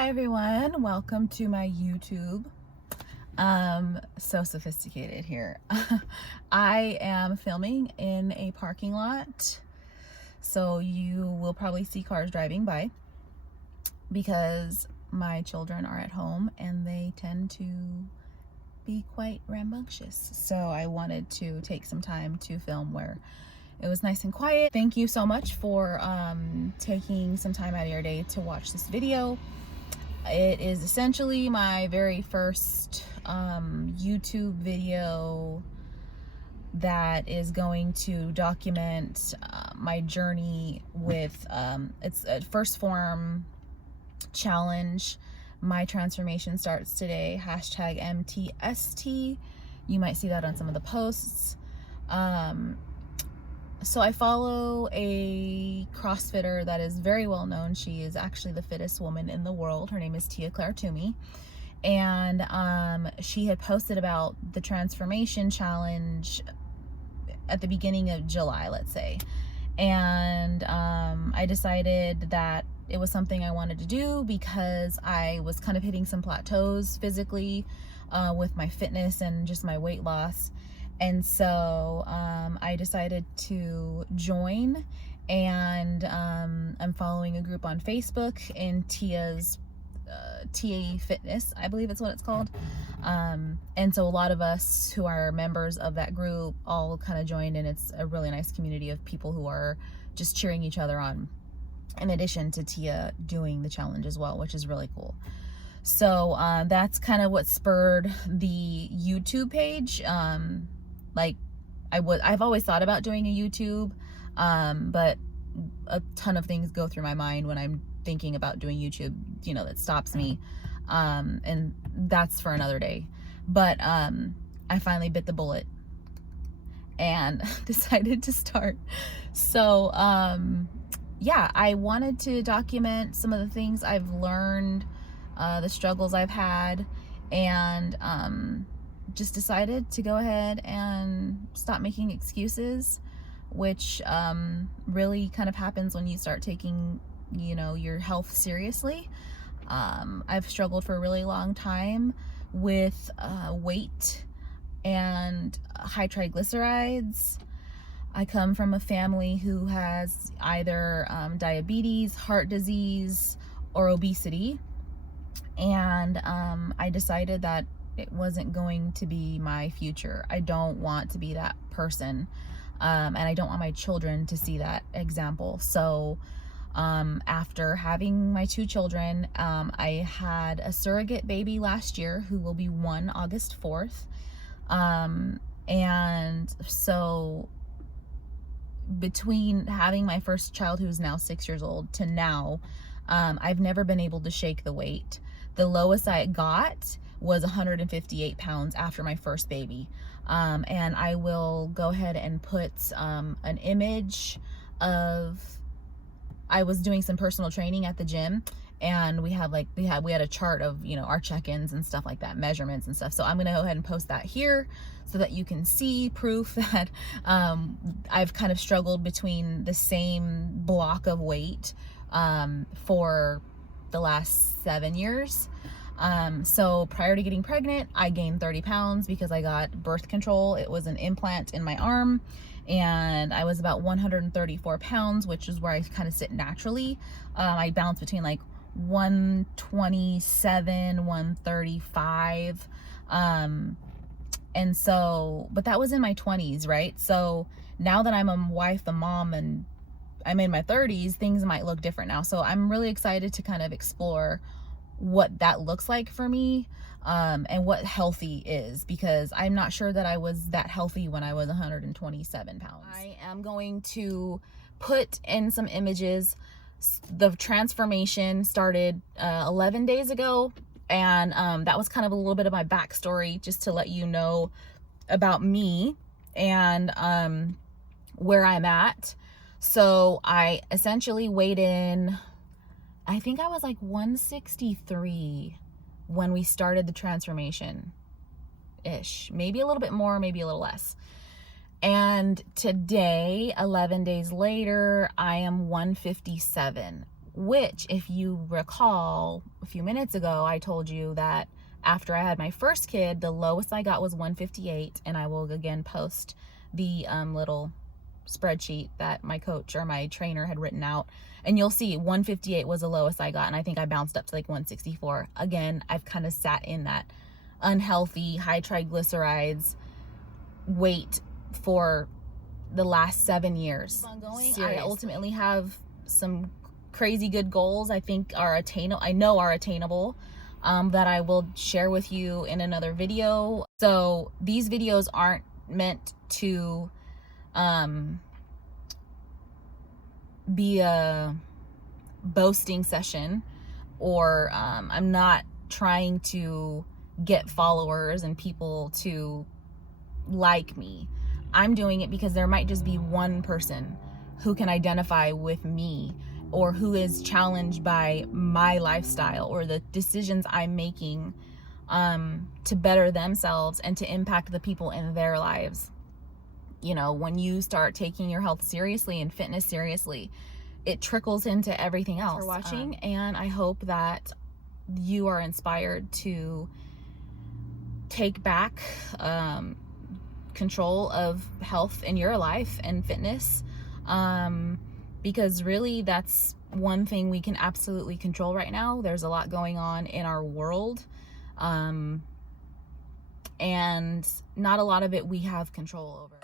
Hi everyone, welcome to my YouTube. So sophisticated here. I am filming in a parking lot, so you will probably see cars driving by because my children are at home and they tend to be quite rambunctious. So I wanted to take some time to film where it was nice and quiet. Thank you so much for taking some time out of your day to watch this video. It is essentially my very first YouTube video that is going to document my journey with it's a TransPHORM challenge. My transformation starts today, #MTST. You might see that on some of the posts. So I follow a CrossFitter that is very well known. She is actually the fittest woman in the world. Her name is Tia Toomey. And she had posted about the transformation challenge at the beginning of July, let's say. And I decided that it was something I wanted to do because I was kind of hitting some plateaus physically with my fitness and just my weight loss. And so I decided to join, and I'm following a group on Facebook in Tia's TA Fitness, I believe it's what it's called. And so a lot of us who are members of that group all kind of joined, and it's a really nice community of people who are just cheering each other on, in addition to Tia doing the challenge as well, which is really cool. So that's kind of what spurred the YouTube page. Like I've always thought about doing a YouTube, but a ton of things go through my mind when I'm thinking about doing YouTube, you know, that stops me. And that's for another day. But I finally bit the bullet and decided to start. So yeah, I wanted to document some of the things I've learned, the struggles I've had, and just decided to go ahead and stop making excuses, which really kind of happens when you start taking, you know, your health seriously. I've struggled for a really long time with weight and high triglycerides. I come from a family who has either diabetes, heart disease, or obesity, and I decided that it wasn't going to be my future. I don't want to be that person, and I don't want my children to see that example. So after having my two children, I had a surrogate baby last year who will be 1 August 4th. And so between having my first child, who's now 6 years old, to now, I've never been able to shake the weight. The lowest I got was 158 pounds after my first baby. And I will go ahead and put an image of, I was doing some personal training at the gym, and we had a chart of, you know, our check-ins and stuff like that, measurements and stuff. So I'm gonna go ahead and post that here so that you can see proof that I've kind of struggled between the same block of weight for the last 7 years. So prior to getting pregnant, I gained 30 pounds because I got birth control. It was an implant in my arm, and I was about 134 pounds, which is where I kind of sit naturally. I bounce between like 127, 135. And so, but that was in my 20s, right? So now that I'm a wife, a mom, and I'm in my 30s, things might look different now. So I'm really excited to kind of explore what that looks like for me, and what healthy is, because I'm not sure that I was that healthy when I was 127 pounds. I am going to put in some images. The transformation started 11 days ago, and that was kind of a little bit of my backstory, just to let you know about me and where I'm at. So I essentially weighed in, I think I was like 163 when we started the transformation-ish. Maybe a little bit more, maybe a little less. And today, 11 days later, I am 157, which, if you recall, a few minutes ago, I told you that after I had my first kid, the lowest I got was 158, and I will again post the little spreadsheet that my coach or my trainer had written out, and you'll see 158 was the lowest I got, and I think I bounced up to like 164. Again, I've kind of sat in that unhealthy, high triglycerides weight for the last 7 years. Seriously. I ultimately have some crazy good goals I think are attainable, that I will share with you in another video. So these videos aren't meant to be a boasting session, or I'm not trying to get followers and people to like me. I'm doing it because there might just be one person who can identify with me, or who is challenged by my lifestyle or the decisions I'm making to better themselves and to impact the people in their lives. You know, when you start taking your health seriously and fitness seriously, it trickles into everything else. Thanks for watching, and I hope that you are inspired to take back control of health in your life and fitness, because really that's one thing we can absolutely control right now. There's a lot going on in our world, and not a lot of it we have control over.